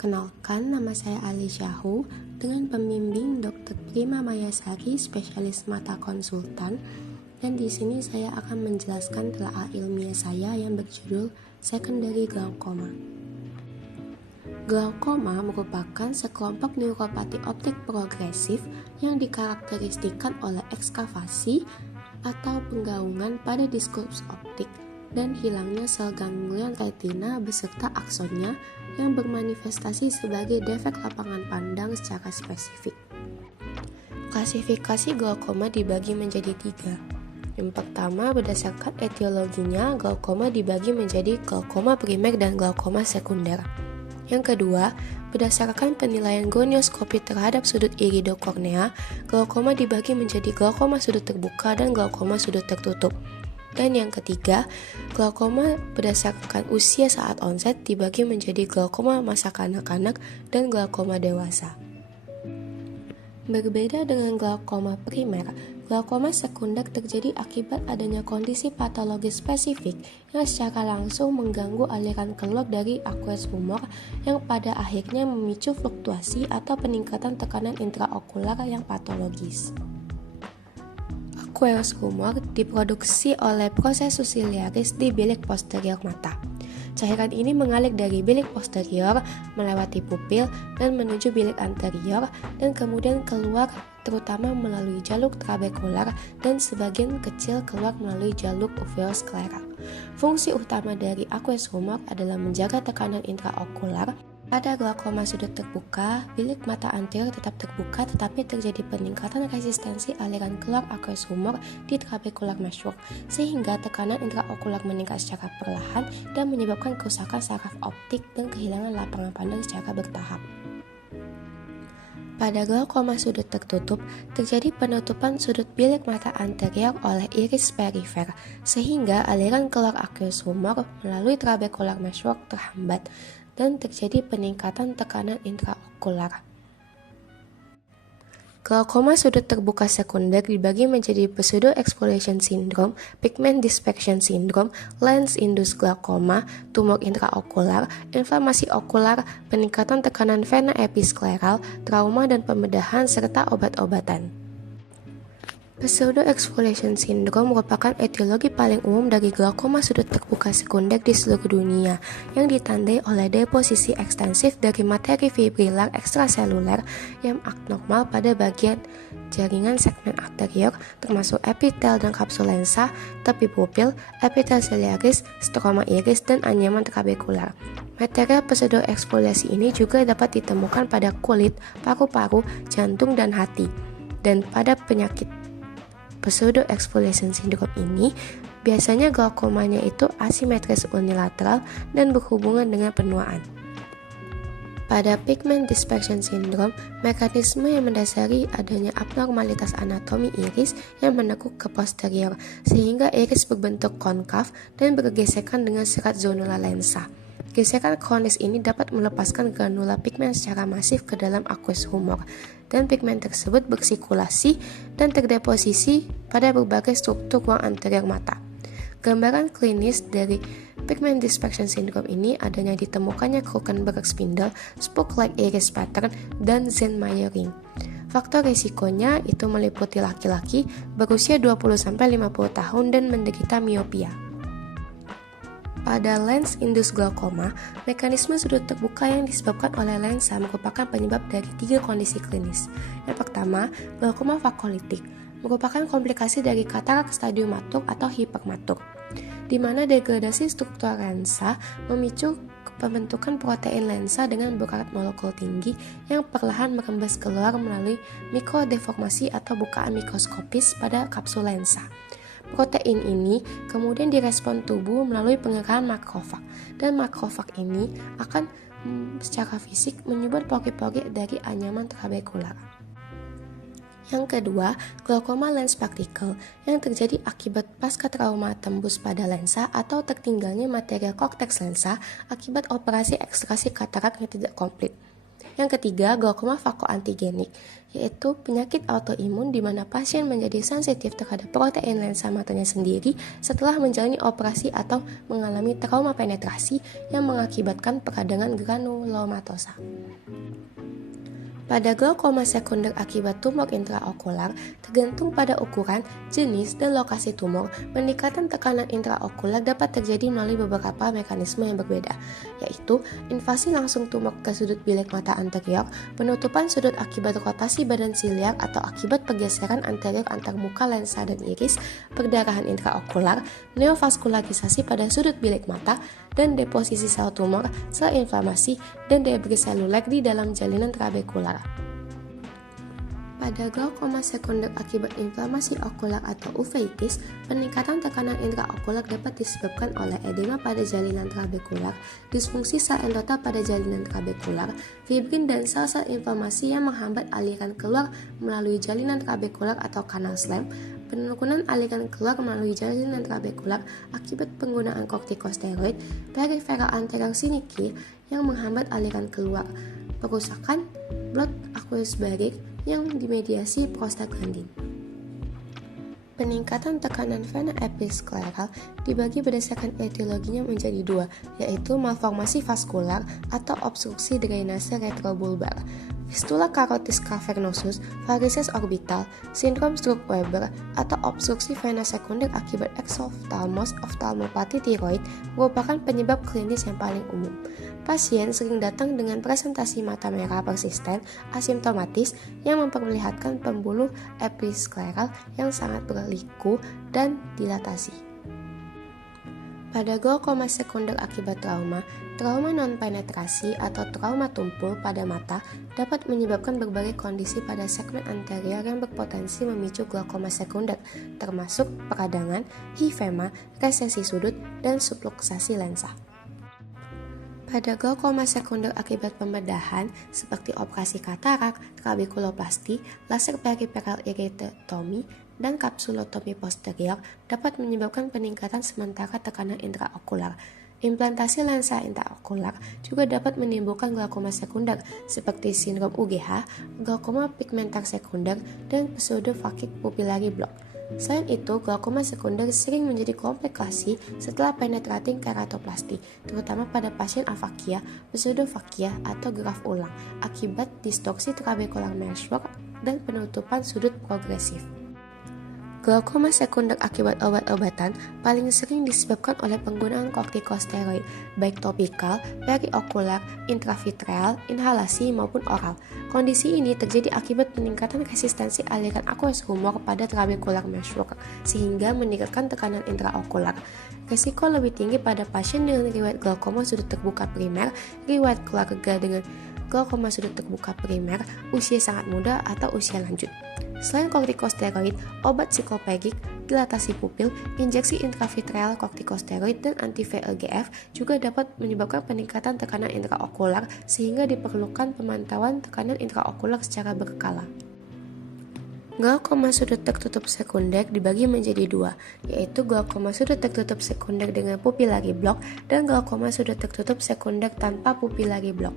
Kenalkan, nama saya Ali Syahu dengan pembimbing Dr. Prima Mayasari, spesialis mata konsultan. Dan di sini saya akan menjelaskan telaah ilmiah saya yang berjudul Secondary Glaucoma. Glaukoma merupakan sekelompok neuropati optik progresif yang dikarakteristikkan oleh ekskavasi atau penggaungan pada diskus optik dan hilangnya sel ganglion retina beserta aksonnya yang bermanifestasi sebagai defek lapangan pandang secara spesifik. Klasifikasi glaukoma dibagi menjadi 3. Yang pertama, berdasarkan etiologinya, glaukoma dibagi menjadi glaukoma primer dan glaukoma sekunder. Yang kedua, berdasarkan penilaian gonioskopi terhadap sudut iridokornea, glaukoma dibagi menjadi glaukoma sudut terbuka dan glaukoma sudut tertutup. Dan yang ketiga, glaukoma berdasarkan usia saat onset dibagi menjadi glaukoma masa kanak-kanak dan glaukoma dewasa. Berbeda dengan glaukoma primer, glaukoma sekunder terjadi akibat adanya kondisi patologis spesifik yang secara langsung mengganggu aliran keluar dari aqueous humor yang pada akhirnya memicu fluktuasi atau peningkatan tekanan intraokular yang patologis. Aqueous humor diproduksi oleh proses susiliaris di bilik posterior mata. Cairan ini mengalir dari bilik posterior, melewati pupil, dan menuju bilik anterior, dan kemudian keluar terutama melalui jalur trabekular dan sebagian kecil keluar melalui jalur uveoskleral. Fungsi utama dari aqueous humor adalah menjaga tekanan intraokular. Pada glaukoma sudut terbuka, bilik mata anterior tetap terbuka tetapi terjadi peningkatan resistensi aliran keluar aqueous humor di trabecular meshwork sehingga tekanan intraokular meningkat secara perlahan dan menyebabkan kerusakan saraf optik dan kehilangan lapangan pandang secara bertahap. Pada glaukoma sudut tertutup, terjadi penutupan sudut bilik mata anterior oleh iris perifer, sehingga aliran keluar aqueous humor melalui trabecular meshwork terhambat dan terjadi peningkatan tekanan intraokular. Glaukoma sudut terbuka sekunder dibagi menjadi pseudo-exfoliation syndrome, pigment dispersion syndrome, lens-induced glaukoma, tumor intraokular, inflamasi okular, peningkatan tekanan vena episkleral, trauma dan pembedahan, serta obat-obatan. Pseudo-exfoliation syndrome merupakan etiologi paling umum dari glaukoma sudut terbuka sekunder di seluruh dunia yang ditandai oleh deposisi ekstensif dari materi fibrilar ekstraseluler yang abnormal pada bagian jaringan segmen arterior termasuk epitel dan kapsul lensa, tepi pupil, epitel ciliaris, stroma iris, dan anyaman trabekular. Material pseudo-eksfoliasi ini juga dapat ditemukan pada kulit, paru-paru, jantung, dan hati. Dan pada penyakit pseudo-exfoliation syndrome ini, biasanya glaukomanya itu asimetris unilateral dan berhubungan dengan penuaan. Pada pigment dispersion syndrome, mekanisme yang mendasari adanya abnormalitas anatomi iris yang menekuk ke posterior, sehingga iris berbentuk konkav dan bergesekan dengan serat zonula lensa. Gesekan kronis ini dapat melepaskan granula pigmen secara masif ke dalam aqueous humor, dan pigmen tersebut bersirkulasi dan terdeposisi pada berbagai struktur ruang anterior mata. Gambaran klinis dari pigment dispersion syndrome ini adanya ditemukannya Krukenberg spindle, spoke-like iris pattern, dan Zinn-Meyer ring. Faktor risikonya itu meliputi laki-laki berusia 20-50 tahun dan menderita miopia. Pada lens-induced glaukoma, mekanisme sudut terbuka yang disebabkan oleh lensa merupakan penyebab dari 3 kondisi klinis. Yang pertama, glaukoma fakolitik, merupakan komplikasi dari katarak stadium matur atau hipermatur, di mana degradasi struktur lensa memicu pembentukan protein lensa dengan berat molekul tinggi yang perlahan merembes keluar melalui mikrodeformasi atau bukaan mikroskopis pada kapsul lensa. Protein ini kemudian direspon tubuh melalui pengerahan makrofag, dan makrofag ini akan secara fisik menyumbat pori-pori dari anyaman trabekular. Yang kedua, glaukoma lens particle yang terjadi akibat pasca trauma tembus pada lensa atau tertinggalnya material korteks lensa akibat operasi ekstraksi katarak yang tidak komplit. Yang ketiga, glaukoma vakoantigenik, yaitu penyakit autoimun di mana pasien menjadi sensitif terhadap protein lensa matanya sendiri setelah menjalani operasi atau mengalami trauma penetrasi yang mengakibatkan peradangan granulomatosa. Pada glaukoma sekunder akibat tumor intraokular, tergantung pada ukuran, jenis, dan lokasi tumor, peningkatan tekanan intraokular dapat terjadi melalui beberapa mekanisme yang berbeda, yaitu invasi langsung tumor ke sudut bilik mata anterior, penutupan sudut akibat rotasi badan siliak atau akibat pergeseran anterior antar muka lensa dan iris, perdarahan intraokular, neovaskularisasi pada sudut bilik mata, dan deposisi sel tumor, sel inflamasi, dan debris seluler di dalam jalinan trabekular. Pada glaukoma sekunder akibat inflamasi okular atau uveitis, peningkatan tekanan intraokular dapat disebabkan oleh edema pada jalinan trabekular, disfungsi sel endotel pada jalinan trabekular, fibrin dan sel-sel inflamasi yang menghambat aliran keluar melalui jalinan trabekular atau kanal Schlemm, penurunan aliran keluar melalui jalinan trabekular akibat penggunaan kortikosteroid, peripheral anterior syncytial yang menghambat aliran keluar, perusakan blood aqueous barrier yang dimediasi prostaglandin. Peningkatan tekanan vena episkleral dibagi berdasarkan etiologinya menjadi dua, yaitu malformasi vaskular atau obstruksi drainase retrobulbar, fistula carotis cavernosus, varises orbital, sindrom stroke Weber, atau obstruksi vena sekunder akibat exophthalmos oftalmopati tiroid merupakan penyebab klinis yang paling umum. Pasien sering datang dengan presentasi mata merah persisten asimptomatis yang memperlihatkan pembuluh episkleral yang sangat berliku dan dilatasi. Pada glaukoma sekunder akibat trauma non-penetrasi atau trauma tumpul pada mata dapat menyebabkan berbagai kondisi pada segmen anterior yang berpotensi memicu glaukoma sekunder, termasuk peradangan, hifema, resesi sudut, dan subluxasi lensa. Pada glaukoma sekunder akibat pembedahan seperti operasi katarak, trabekuloplasti, laser periferal iridotomi, dan kapsulotomi posterior dapat menyebabkan peningkatan sementara tekanan intraokular. Implantasi lensa intraokular juga dapat menimbulkan glaukoma sekunder seperti sindrom UGH, glaukoma pigmentar sekunder, dan pseudophakic pupillary block. Selain itu, glaukoma sekunder sering menjadi komplikasi setelah penetrating keratoplasti, terutama pada pasien afakia, pseudofakia, atau graf ulang, akibat distorsi trabecular meshwork dan penutupan sudut progresif. Glaukoma sekunder akibat obat-obatan paling sering disebabkan oleh penggunaan kortikosteroid, baik topikal, periokular, intravitreal, inhalasi maupun oral. Kondisi ini terjadi akibat peningkatan resistensi aliran aqueous humor pada trabecular meshwork, sehingga meningkatkan tekanan intraokular. Risiko lebih tinggi pada pasien dengan riwayat glaukoma sudut terbuka primer, riwayat keluarga dengan glaukoma sudut terbuka primer, usia sangat muda atau usia lanjut. Selain kortikosteroid, obat psikopegik, dilatasi pupil, injeksi intravitreal kortikosteroid, dan anti-VEGF juga dapat menyebabkan peningkatan tekanan intraokular sehingga diperlukan pemantauan tekanan intraokular secara berkala. Glaukoma sudut tertutup sekunder dibagi menjadi dua, yaitu glaukoma sudut tertutup sekunder dengan pupillary block dan glaukoma sudut tertutup sekunder tanpa pupillary block.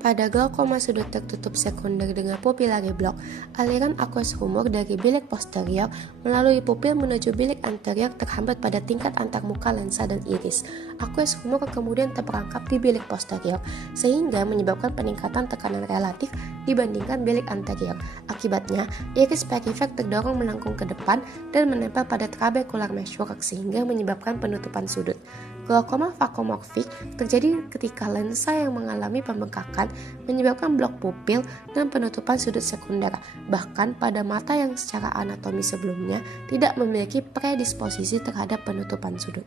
Pada glaukoma sudut tertutup sekunder dengan pupillary block, aliran aqueous humor dari bilik posterior melalui pupil menuju bilik anterior terhambat pada tingkat antarmuka lensa dan iris. Aqueous humor kemudian terperangkap di bilik posterior, sehingga menyebabkan peningkatan tekanan relatif dibandingkan bilik anterior. Akibatnya, iris perifer terdorong melengkung ke depan dan menempel pada trabecular meshwork sehingga menyebabkan penutupan sudut. Glaukoma vakomorfik terjadi ketika lensa yang mengalami pembengkakan menyebabkan blok pupil dan penutupan sudut sekunder, bahkan pada mata yang secara anatomi sebelumnya tidak memiliki predisposisi terhadap penutupan sudut.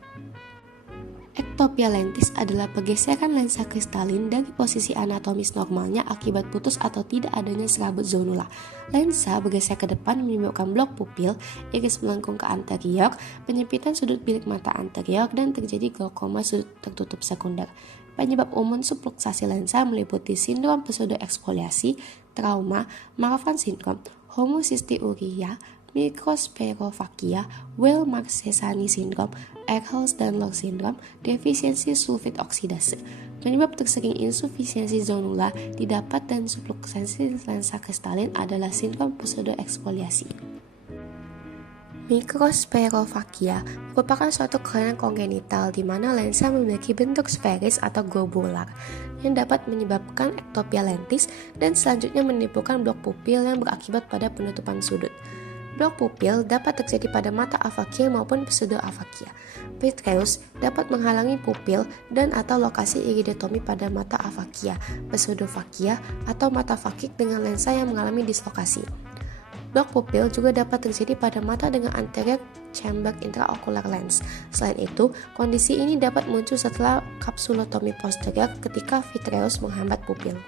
Ektopia lentis adalah pergeseran lensa kristalin dari posisi anatomis normalnya akibat putus atau tidak adanya serabut zonula. Lensa bergeser ke depan menyebabkan blok pupil, iris melengkung ke anterior, penyempitan sudut bilik mata anterior, dan terjadi glaukoma sudut tertutup sekunder. Penyebab umum subluxasi lensa meliputi sindrom pseudoexfoliasi, trauma, Marfan syndrome, homocystiuria, mikrospherofakia, Weill-Marchesani syndrome, Ehlers-Danlos syndrome, defisiensi sulfit oksidase. Penyebab tersering insufisiensi zonula didapat dan subluxensi lensa kristalin adalah sindrom pseudoexfoliasi. Mikrospherofakia merupakan suatu kelainan kongenital di mana lensa memiliki bentuk sferis atau globular yang dapat menyebabkan ektopia lentis dan selanjutnya menimbulkan blok pupil yang berakibat pada penutupan sudut. Blok pupil dapat terjadi pada mata afakia maupun pseudoafakia. Vitreous dapat menghalangi pupil dan atau lokasi iridotomi pada mata afakia, pseudofakia, atau mata fakik dengan lensa yang mengalami dislokasi. Blok pupil juga dapat terjadi pada mata dengan anterior chamber intraocular lens. Selain itu, kondisi ini dapat muncul setelah kapsulotomi posterior ketika vitreous menghambat pupil.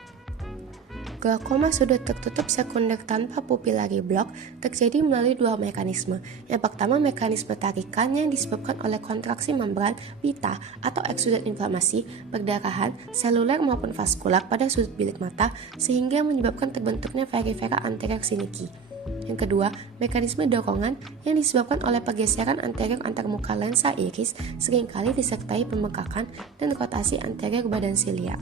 Glaukoma sudut tertutup sekunder tanpa pupilari blok terjadi melalui dua mekanisme. Yang pertama, mekanisme tarikan yang disebabkan oleh kontraksi membran, pita, atau eksudat inflamasi, perdarahan, seluler maupun vaskular pada sudut bilik mata sehingga menyebabkan terbentuknya perifera anterior siniki. Yang kedua, mekanisme dorongan yang disebabkan oleh pergeseran anterior antarmuka lensa iris seringkali disertai pembengkakan dan rotasi anterior badan siliar.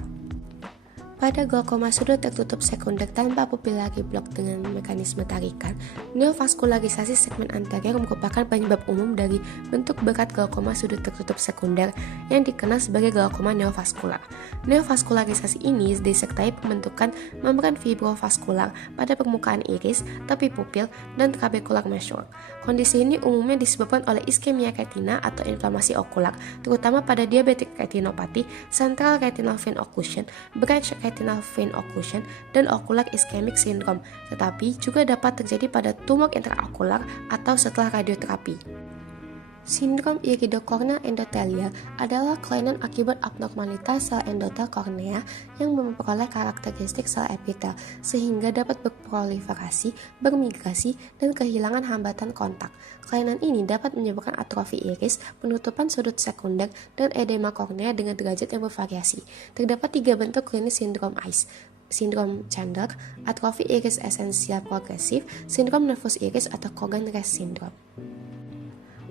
Pada glaukoma sudut tertutup sekunder tanpa pupilari blok dengan mekanisme tarikan, neovaskularisasi segmen anterior merupakan penyebab umum dari bentuk berat glaukoma sudut tertutup sekunder yang dikenal sebagai glaukoma neovaskular. Neovaskularisasi ini disertai pembentukan membran fibrovaskular pada permukaan iris, tepi pupil, dan trabekular major. Kondisi ini umumnya disebabkan oleh iskemia retina atau inflamasi okular, terutama pada diabetic retinopathy, central retinal vein occlusion, branch retinal vein occlusion, dan ocular ischemic syndrome, tetapi juga dapat terjadi pada tumor intraokular atau setelah radioterapi. Sindrom iridocorneal endotelial adalah kelainan akibat abnormalitas sel endotel kornea yang memperoleh karakteristik sel epitel sehingga dapat berproliferasi, bermigrasi, dan kehilangan hambatan kontak. Kelainan ini dapat menyebabkan atrofi iris, penutupan sudut sekunder, dan edema kornea dengan derajat yang bervariasi. Terdapat 3 bentuk klinis sindrom ICE: sindrom Chandler, atrofi iris esensial progresif, sindrom nervus iris atau Cogan-Rees syndrome.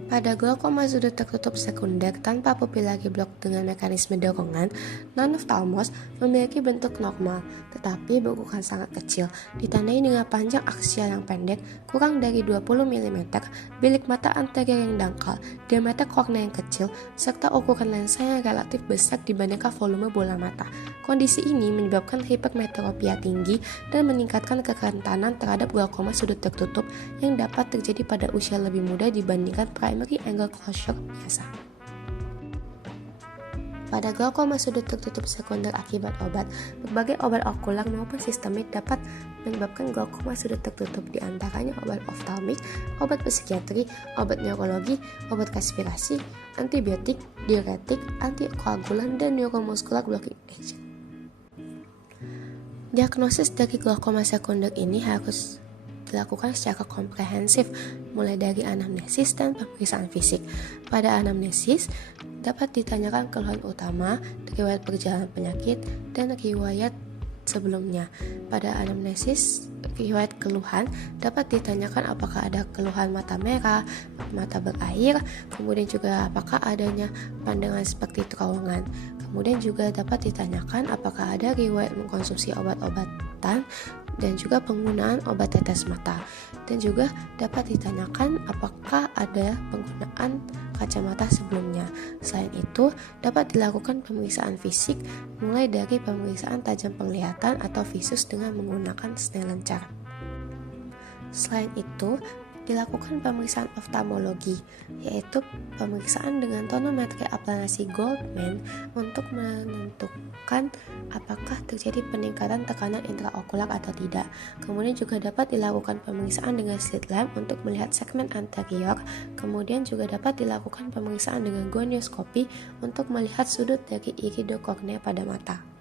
Pada glaukoma sudut tertutup sekunder tanpa pupilari blok dengan mekanisme dorongan, non-ophthalmos memiliki bentuk normal, tetapi berukuran sangat kecil, ditandai dengan panjang aksial yang pendek, kurang dari 20 mm, bilik mata anterior yang dangkal, diameter kornea yang kecil, serta ukuran lensa yang relatif besar dibandingkan volume bola mata. Kondisi ini menyebabkan hipermetropia tinggi dan meningkatkan kerentanan terhadap glaukoma sudut tertutup yang dapat terjadi pada usia lebih muda dibandingkan primary angle closure biasa. Pada glaukoma sudut tertutup sekunder akibat obat, berbagai obat okular maupun sistemik dapat menyebabkan glaukoma sudut tertutup, di antaranya obat oftalmik, obat psikiatri, obat neurologi, obat respirasi, antibiotik, diuretik, antikoagulan, dan neuromuscular blocking agent. Diagnosis dari glaukoma sekunder ini harus dilakukan secara komprehensif, mulai dari anamnesis dan pemeriksaan fisik. Pada anamnesis, dapat ditanyakan keluhan utama, riwayat perjalanan penyakit, dan riwayat sebelumnya. Pada anamnesis, riwayat keluhan dapat ditanyakan apakah ada keluhan mata merah, mata berair, kemudian juga apakah adanya pandangan seperti terowongan. Kemudian juga dapat ditanyakan apakah ada riwayat mengkonsumsi obat-obatan dan juga penggunaan obat tetes mata. Dan juga dapat ditanyakan apakah ada penggunaan kacamata sebelumnya. Selain itu, dapat dilakukan pemeriksaan fisik mulai dari pemeriksaan tajam penglihatan atau visus dengan menggunakan Snellen chart. Selain itu, dilakukan pemeriksaan oftalmologi, yaitu pemeriksaan dengan tonometri aplanasi Goldman untuk menentukan apakah terjadi peningkatan tekanan intraokular atau tidak. Kemudian juga dapat dilakukan pemeriksaan dengan slit lamp untuk melihat segmen anterior. Kemudian juga dapat dilakukan pemeriksaan dengan gonioskopi untuk melihat sudut dari iridokornea pada mata.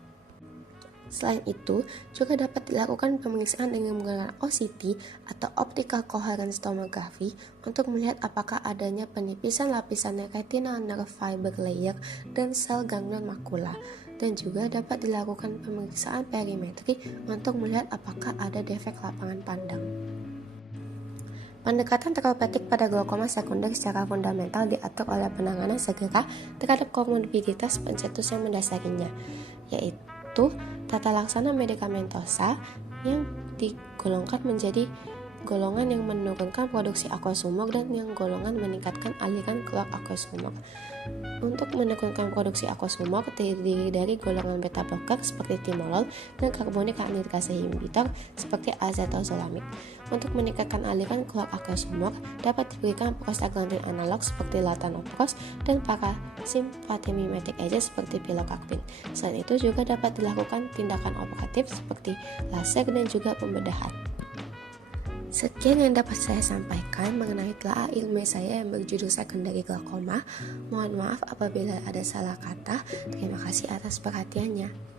Selain itu, juga dapat dilakukan pemeriksaan dengan menggunakan OCT atau Optical Coherence Tomography untuk melihat apakah adanya penipisan lapisan retinal nerve fiber layer dan sel ganglion makula. Dan juga dapat dilakukan pemeriksaan perimetri untuk melihat apakah ada defek lapangan pandang. Pendekatan terapeutik pada glaukoma sekunder secara fundamental diatur oleh penanganan segera terhadap komorbiditas pencetus yang mendasarinya, yaitu tata laksana medikamentosa yang digolongkan menjadi golongan yang menurunkan produksi aqueous humor dan yang golongan meningkatkan aliran keluar aqueous humor. Untuk menurunkan produksi aqueous humor terdiri dari golongan beta blocker seperti timolol dan karbonik anhidrasa inhibitor seperti acetozolamid. Untuk meningkatkan aliran keluar aqueous humor dapat diberikan prostaglandin analog seperti latanoprost dan parasimpathymimetic agent seperti pilocarpine. Selain itu juga dapat dilakukan tindakan operatif seperti laser dan juga pembedahan. Sekian yang dapat saya sampaikan mengenai telaah ilmiah saya yang berjudul Secondary Glaucoma. Mohon maaf apabila ada salah kata. Terima kasih atas perhatiannya.